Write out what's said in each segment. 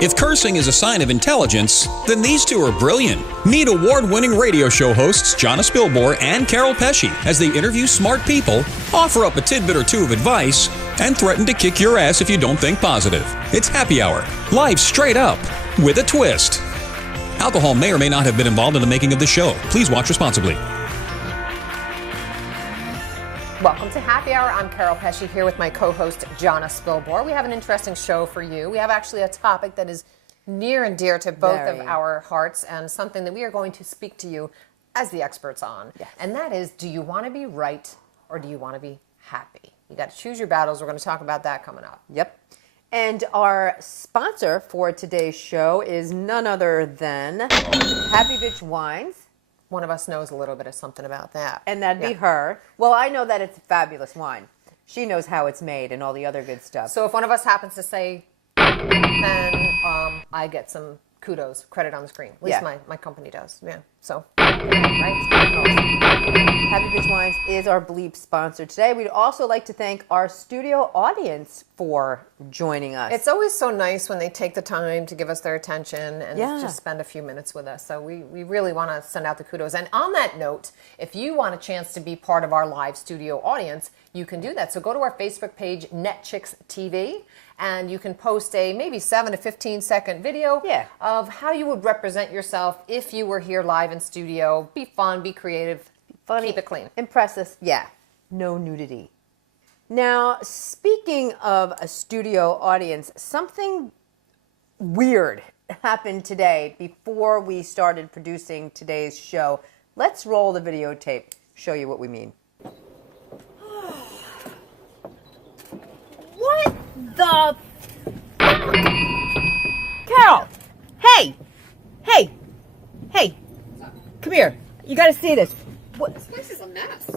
If cursing is a sign of intelligence, then these two are brilliant. Meet award-winning radio show hosts Jonna Spilbor and Keryl Pesce as they interview smart people, offer up a tidbit or two of advice, and threaten to kick your ass if you don't think positive. It's Happy Hour, live straight up, with a twist. Alcohol may or may not have been involved in the making of the show. Please watch responsibly. Welcome to Happy Hour. I'm Keryl Pesce here with my co-host Jonna Spilbor. We have an interesting show for you. We have actually a topic that is near and dear to both of our hearts and something that we are going to speak to you as the experts on. Yes. And that is, do you want to be right or do you want to be happy? You got to choose your battles. We're going to talk about that coming up. Yep. And our sponsor for today's show is none other than Happy Bitch Wines. One of us knows a little bit of something about that. And that'd be her. Well, I know that it's fabulous wine. She knows how it's made and all the other good stuff. So if one of us happens to say, then I get some kudos, credit on the screen. At least my company does. Yeah. So, right? Happy Bitch Wines is our bleep sponsor today. We'd also like to thank our studio audience for joining us. It's always so nice when they take the time to give us their attention and just spend a few minutes with us. So we really want to send out the kudos. And on that note, if you want a chance to be part of our live studio audience, you can do that. So go to our Facebook page, NetChicks TV, and you can post a maybe 7 to 15 second video of how you would represent yourself if you were here live in studio. Be fun, be creative, funny, keep it clean. Impress us. Yeah, no nudity. Now, speaking of a studio audience, something weird happened today before we started producing today's show. Let's roll the videotape, show you what we mean. What the Keryl! Hey! Hey! Hey! Come here. You gotta see this. What? This place is a mess.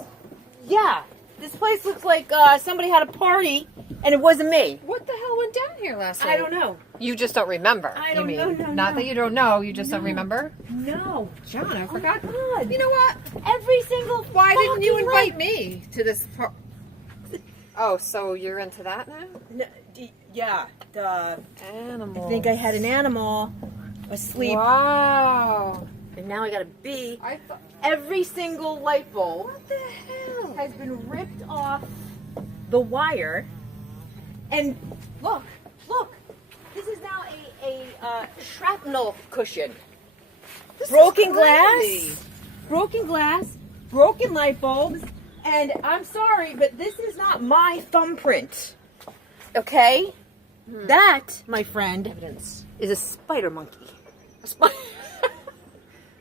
Yeah. This place looks like somebody had a party and it wasn't me. What the hell went down here last night? I don't know. You just don't remember. I don't know. No, Not that you don't know, you just don't remember? No. John, I forgot. God. You know what? Every single Why didn't you invite me to this party? Oh, so you're into that now? No, yeah. Animals. I think I had an animal asleep. Wow. And now I got a bee. thought Every single light bulb has been ripped off the wire. And look. This is now a shrapnel cushion. Broken glass, broken light bulbs. And I'm sorry, but this is not my thumbprint. Okay? That, my friend, is a spider monkey.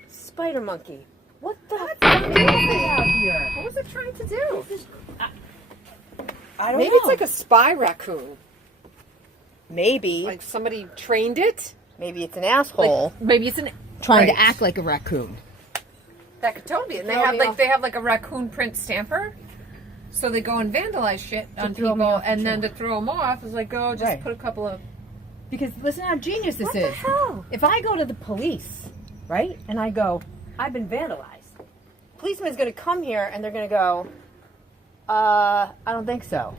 Spider monkey. What the fuck is out here? What was it trying to do? I don't Maybe know. it's like a spy raccoon. Maybe. Like somebody trained it? Maybe it's an asshole. Maybe it's Trying to act like a raccoon. That could totally be. And they have like a raccoon print stamper. So they go and vandalize shit on people, and then to throw them off is like, oh, just put a couple of. Because listen how genius this is. What the hell? If I go to the police, right, and I go, I've been vandalized. Policeman's going to come here and they're going to go, I don't think so.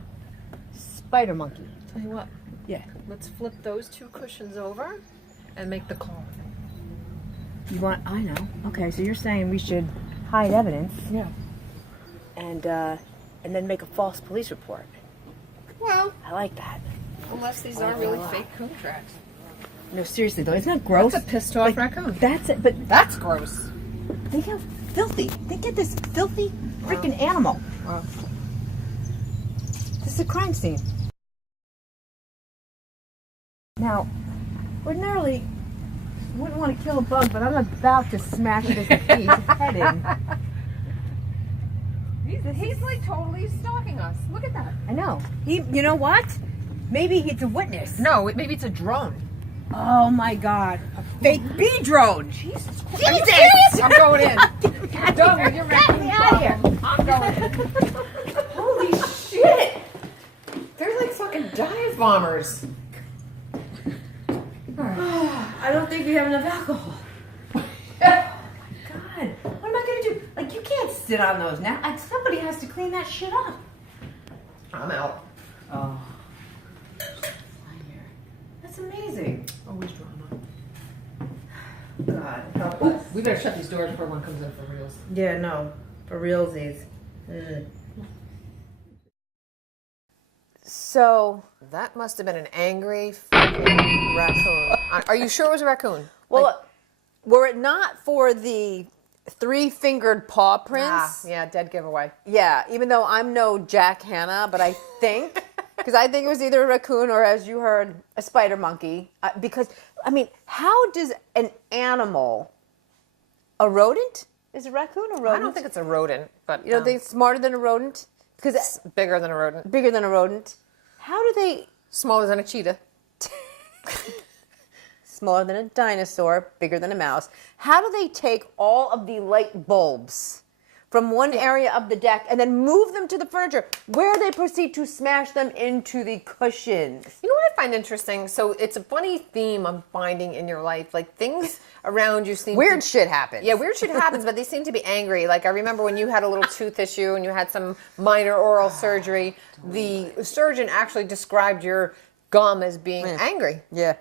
Spider monkey. Tell you what. Yeah. Let's flip those two cushions over and make the call. You want? I know. Okay, so you're saying we should hide evidence? Yeah. And then make a false police report. Well, I like that. unless these are really fake coon tracks. No, seriously though, isn't that gross? That's a pissed off raccoon. That's it, but That's gross. think how filthy. Think of this filthy freaking animal. Wow. This is a crime scene. Now, ordinarily, wouldn't want to kill a bug, but I'm about to smash his head in. He's like totally stalking us. Look at that. I know. You know what? Maybe he's a witness. No, maybe it's a drone. Oh my God. A fake bee drone. Jesus Christ. Are you serious? I'm going in. Done with your Get me out of here. I'm going in. Holy shit. They're like fucking dive bombers. I don't think we have enough alcohol. Oh my God. What am I going to do? Like, you can't sit on those now. Like, somebody has to clean that shit up. I'm out. Oh. That's amazing. Always We better shut these doors before one comes in for reals. Yeah, no, for realsies. So that must have been an angry fucking raccoon. Are you sure it was a raccoon? Well, were it not for the 3-fingered paw prints? Yeah, dead giveaway. Yeah, even though I'm no Jack Hanna, but I think, because I think it was either a raccoon or, as you heard, a spider monkey. Because, I mean, how does an animal, a rodent? Is a raccoon a rodent? I don't think it's a rodent, but you don't think it's smarter than a rodent? Because it's bigger than a rodent. Bigger than a rodent. How do they? Smaller than a cheetah. Smaller than a dinosaur, bigger than a mouse. How do they take all of the light bulbs from one area of the deck and then move them to the furniture, where they proceed to smash them into the cushions? You know what I find interesting? So it's a funny theme I'm finding in your life. Like, things around you seem weird shit happens. Yeah, weird shit happens, but they seem to be angry. Like, I remember when you had a little tooth issue and you had some minor oral surgery, the surgeon actually described your gum as being angry. Yeah.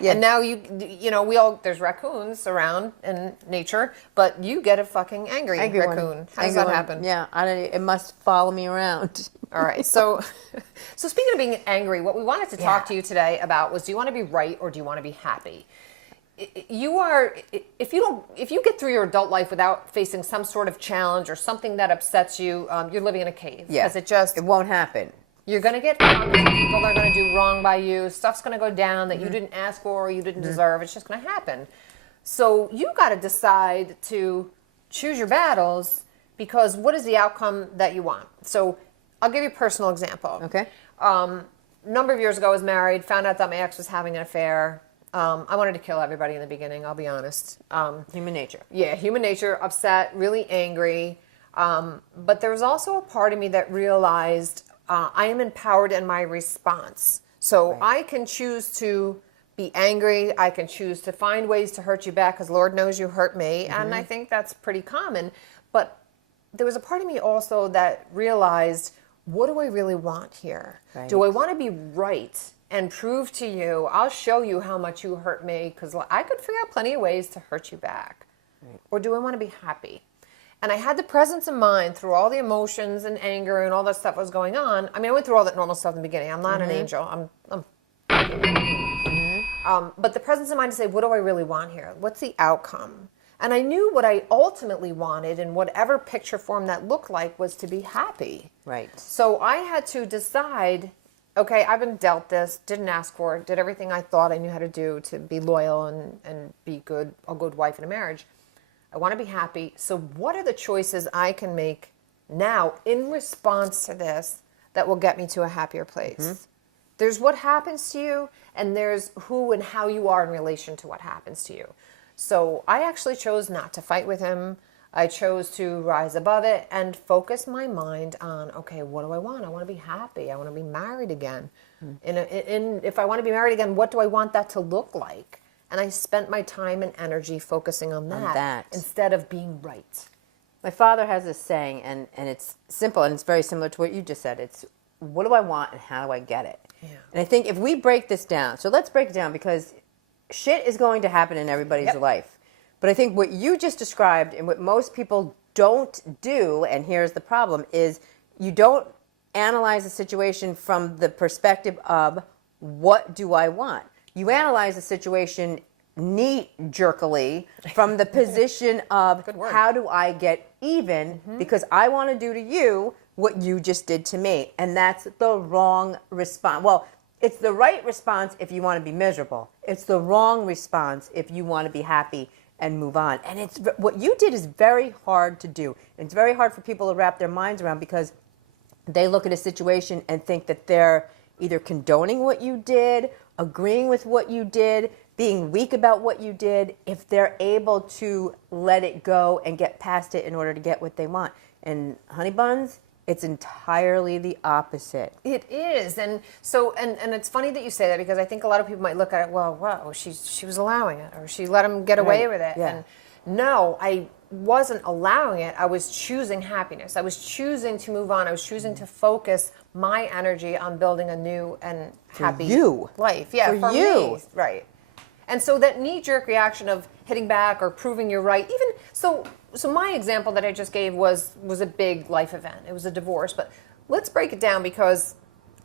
And now you know, there's raccoons around in nature, but you get a fucking angry raccoon. One. How does that happen? Yeah, it must follow me around. All right. So speaking of being angry, what we wanted to talk to you today about was, do you want to be right or do you want to be happy? If you get through your adult life without facing some sort of challenge or something that upsets you, you're living in a cave. Yeah. Because it won't happen. You're going to get hurt. People are going to do wrong by you. Stuff's going to go down that you didn't ask for or you didn't deserve. It's just going to happen. So you got to decide to choose your battles, because what is the outcome that you want? So I'll give you a personal example. Okay. A number of years ago, I was married, found out that my ex was having an affair. I wanted to kill everybody in the beginning, I'll be honest. Human nature. Yeah, human nature, upset, really angry. But there was also a part of me that realized I am empowered in my response. So I can choose to be angry. I can choose to find ways to hurt you back, because Lord knows you hurt me. And I think that's pretty common. But there was a part of me also that realized, what do I really want here? Right. Do I want to be right and prove to you, I'll show you how much you hurt me, because I could figure out plenty of ways to hurt you back. Right. Or do I want to be happy? And I had the presence of mind through all the emotions and anger and all that stuff was going on. I mean, I went through all that normal stuff in the beginning. I'm not an angel. But the presence of mind to say, what do I really want here? What's the outcome? And I knew what I ultimately wanted, in whatever picture form that looked like, was to be happy. Right. So I had to decide, okay, I've been dealt this, didn't ask for it, did everything I thought I knew how to do to be loyal and be a good wife in a marriage. I want to be happy. So what are the choices I can make now in response to this that will get me to a happier place? There's what happens to you, and there's who and how you are in relation to what happens to you. So I actually chose not to fight with him. I chose to rise above it and focus my mind on, okay, what do I want? I want to be happy. I want to be married again. If I want to be married again, what do I want that to look like? And I spent my time and energy focusing on that instead of being right. My father has this saying, and it's simple, and it's very similar to what you just said. It's, what do I want and how do I get it? Yeah. And I think if we break this down, so let's break it down, because shit is going to happen in everybody's life. But I think what you just described and what most people don't do, and here's the problem, is you don't analyze the situation from the perspective of, what do I want? You analyze the situation knee-jerkily from the position of, how do I get even? Because I want to do to you what you just did to me. And that's the wrong response. Well, it's the right response if you want to be miserable. It's the wrong response if you want to be happy and move on. And it's what you did is very hard to do. And it's very hard for people to wrap their minds around, because they look at a situation and think that they're either condoning what you did, agreeing with what you did, being weak about what you did, if they're able to let it go and get past it in order to get what they want. And honey buns, it's entirely the opposite. It is. And so, and it's funny that you say that, because I think a lot of people might look at it, well, whoa, she was allowing it, or she let him get away with it. Yeah. And no, I wasn't allowing it. I was choosing happiness. I was choosing to move on. I was choosing to focus my energy on building a new and happy life. Yeah, for you. Me. Right. And so that knee-jerk reaction of hitting back or proving you're right, even so my example that I just gave was a big life event. It was a divorce, but let's break it down, because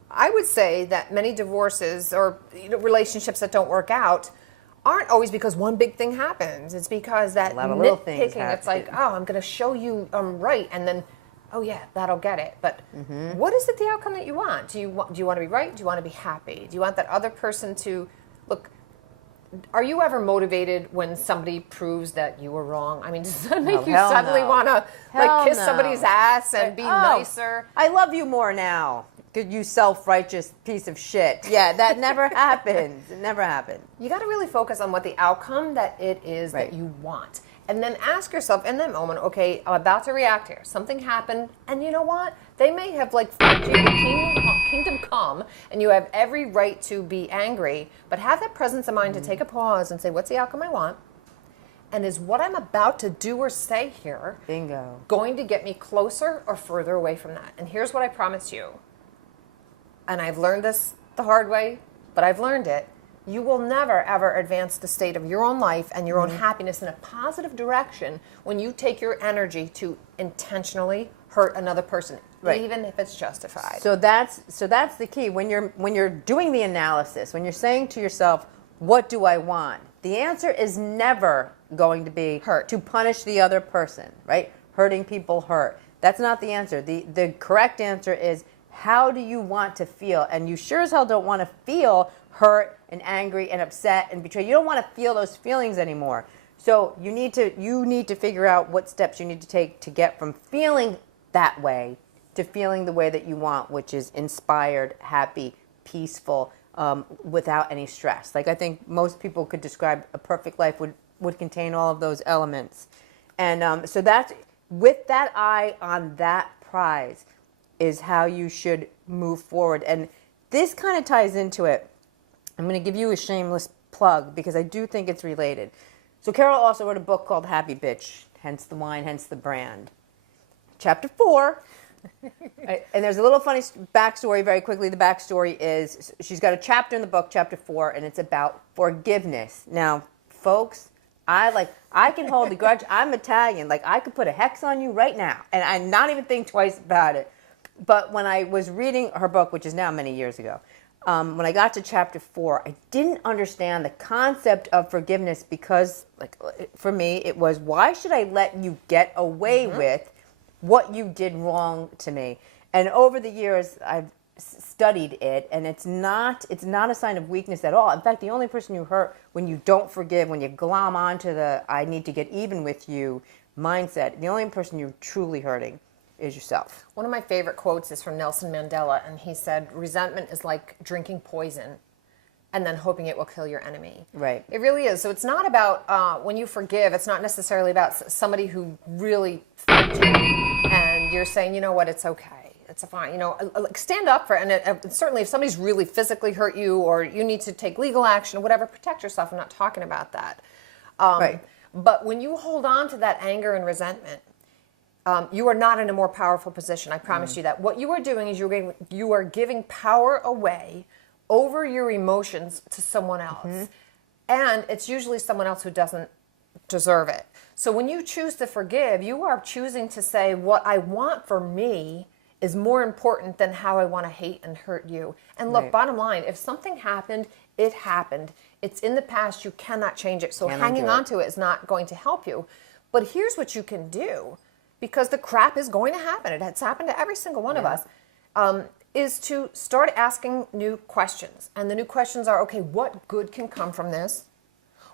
I would say that many divorces or relationships that don't work out aren't always because one big thing happens. It's because that nitpicking, it's like, oh, I'm going to show you I'm right, and then, oh yeah, that'll get it. But what is it the outcome that you want? Do you want to be right? Do you want to be happy? Do you want that other person to look? Are you ever motivated when somebody proves that you were wrong? I mean, does that make you suddenly want to kiss somebody's ass and be nicer? I love you more now. You self-righteous piece of shit. Yeah, that never happens. It never happened. You got to really focus on what the outcome that it is that you want. And then ask yourself in that moment, okay, I'm about to react here. Something happened, and you know what? They may have kingdom come, and you have every right to be angry, but have that presence of mind to take a pause and say, what's the outcome I want? And is what I'm about to do or say here going to get me closer or further away from that? And here's what I promise you. And I've learned this the hard way, but I've learned it. You will never, ever advance the state of your own life and your own happiness in a positive direction when you take your energy to intentionally hurt another person, even if it's justified. So that's the key. When you're doing the analysis, when you're saying to yourself, what do I want? The answer is never going to be to punish the other person, right? Hurting people hurt. That's not the answer. The correct answer is, how do you want to feel? And you sure as hell don't want to feel hurt and angry and upset and betrayed. You don't want to feel those feelings anymore. So you need to figure out what steps you need to take to get from feeling that way to feeling the way that you want, which is inspired, happy, peaceful, without any stress. Like, I think most people could describe a perfect life would contain all of those elements. And so that's, with that eye on that prize, is how you should move forward. And this kind of ties into it. I'm going to give you a shameless plug because I do think it's related. So Keryl also wrote a book called Happy Bitch, hence the wine, hence the brand. Chapter 4, and there's a little funny backstory very quickly. The backstory is she's got a chapter in the book, chapter 4, and it's about forgiveness. Now, folks, I can hold the grudge. I'm Italian. Like, I could put a hex on you right now, and I not even think twice about it. But when I was reading her book, which is now many years ago, when I got to chapter 4, I didn't understand the concept of forgiveness because, like, for me, it was, why should I let you get away with what you did wrong to me? And over the years, I've studied it, and it's not a sign of weakness at all. In fact, the only person you hurt when you don't forgive, when you glom onto the I need to get even with you mindset, the only person you're truly hurting is yourself. One of my favorite quotes is from Nelson Mandela, and he said, resentment is like drinking poison and then hoping it will kill your enemy. Right. It really is. So it's not about, when you forgive, it's not necessarily about somebody who really fucked you and you're saying, you know what, it's okay. It's fine. You know, stand up for it. And certainly if somebody's really physically hurt you or you need to take legal action or whatever, protect yourself. I'm not talking about that. Right. But when you hold on to that anger and resentment, you are not in a more powerful position. I promise you that. What you are doing is you are giving power away over your emotions to someone else. And it's usually someone else who doesn't deserve it. So when you choose to forgive, you are choosing to say, what I want for me is more important than how I want to hate and hurt you. And look, bottom line, if something happened, it happened. It's in the past. You cannot change it. So hanging on to it is not going to help you. But here's what you can do. Because the crap is going to happen. It's happened to every single one of us, is to start asking new questions. And the new questions are, okay, what good can come from this?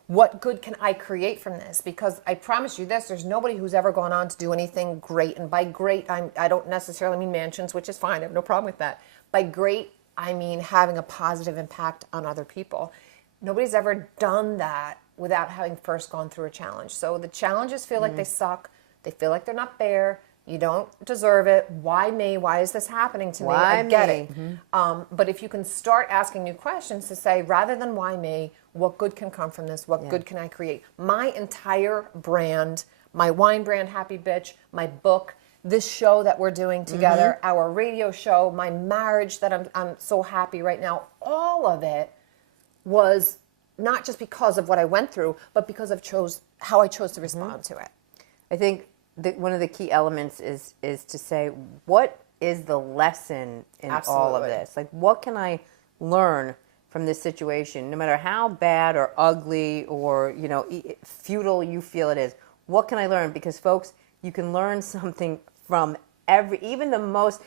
What good can I create from this? Because I promise you this, there's nobody who's ever gone on to do anything great. And by great, I don't necessarily mean mansions, which is fine. I have no problem with that. By great, I mean having a positive impact on other people. Nobody's ever done that without having first gone through a challenge. So the challenges feel like they suck. They feel like they're not fair. You don't deserve it. Why me? Why is this happening to me? I get it. But if you can start asking new questions to say, rather than why me, what good can come from this? What good can I create? My entire brand, my wine brand, Happy Bitch, my book, this show that we're doing together, our radio show, my marriage that I'm so happy right now, all of it was not just because of what I went through, but because of how I chose to respond to it. I think one of the key elements is to say, what is the lesson in all of this? Like, what can I learn from this situation, no matter how bad or ugly or, you know, futile you feel it is? What can I learn? Because, folks, you can learn something from even the most,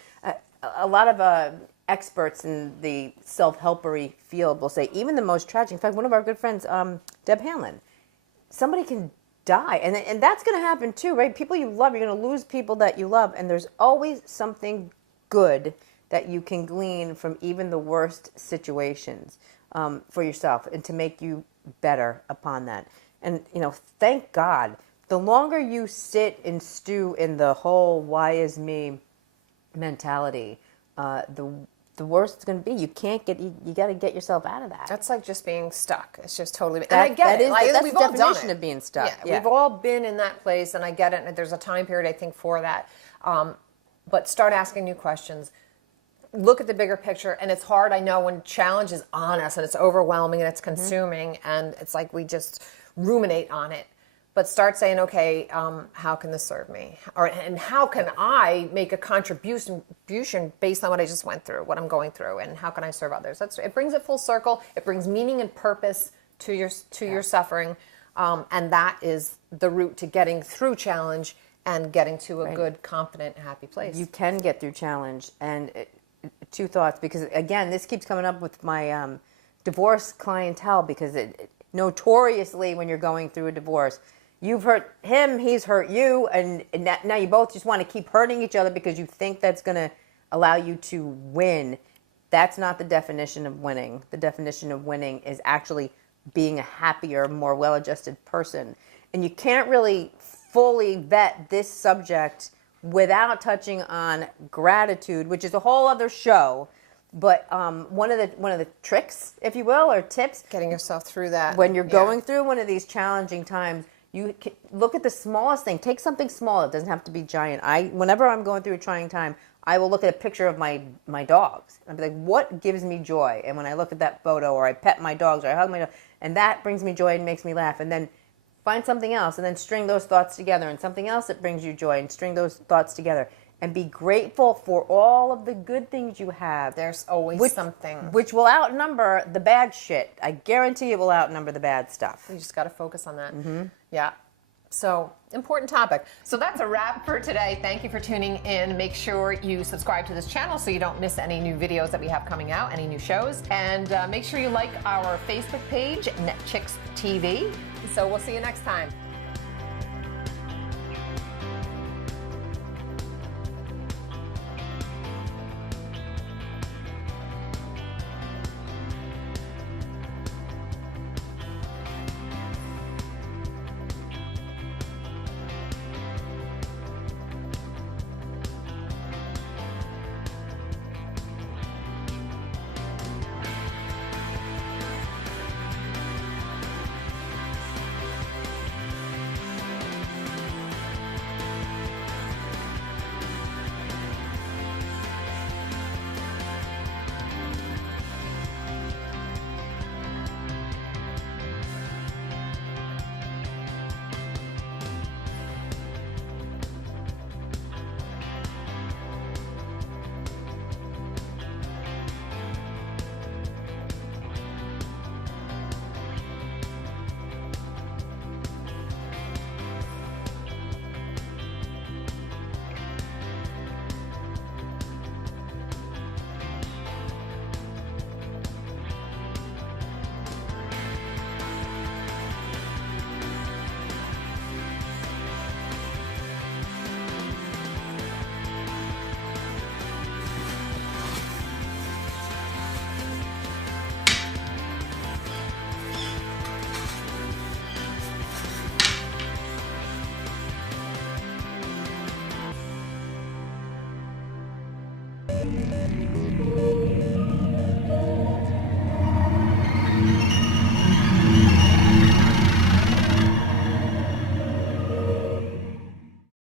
a lot of experts in the self-helpery field will say, even the most tragic. In fact, one of our good friends, Deb Hanlon, somebody can die, and that's going to happen too, right? People you love, you're going to lose people that you love, and there's always something good that you can glean from even the worst situations for yourself, and to make you better upon that. And, you know, thank God, the longer you sit and stew in the whole "why is me" mentality, the worse it's going to be. You can't get. You got to get yourself out of that. That's like just being stuck. It's just totally. And I get it. That's we've the all done definition it. of being stuck. Yeah, we've all been in that place, and I get it. And there's a time period, I think, for that. But start asking new questions. Look at the bigger picture. And it's hard, I know, when challenge is on us and it's overwhelming and it's consuming, and it's like we just ruminate on it. But start saying, okay, how can this serve me? And how can I make a contribution based on what I just went through, what I'm going through, and how can I serve others? It brings it full circle. It brings meaning and purpose to your suffering, and that is the route to getting through challenge and getting to a good, confident, happy place. You can get through challenge. And two thoughts, because again, this keeps coming up with my divorce clientele, because notoriously, when you're going through a divorce, you've hurt him, he's hurt you, and now you both just want to keep hurting each other because you think that's going to allow you to win. That's not the definition of winning. The definition of winning is actually being a happier, more well-adjusted person. And you can't really fully vet this subject without touching on gratitude, which is a whole other show. But one of the tricks, if you will, or tips, getting yourself through that when you're going through one of these challenging times, you can look at the smallest thing. Take something small. It doesn't have to be giant. Whenever I'm going through a trying time, I will look at a picture of my dogs. I'll be like, what gives me joy? And when I look at that photo, or I pet my dogs, or I hug my dog, and that brings me joy and makes me laugh. And then find something else, and then string those thoughts together, and something else that brings you joy, and string those thoughts together. And be grateful for all of the good things you have. There's always something. Which will outnumber the bad shit. I guarantee it will outnumber the bad stuff. You just got to focus on that. Mm-hmm. Yeah. So, important topic. So that's a wrap for today. Thank you for tuning in. Make sure you subscribe to this channel so you don't miss any new videos that we have coming out, any new shows. And make sure you like our Facebook page, NetChicks TV. So we'll see you next time.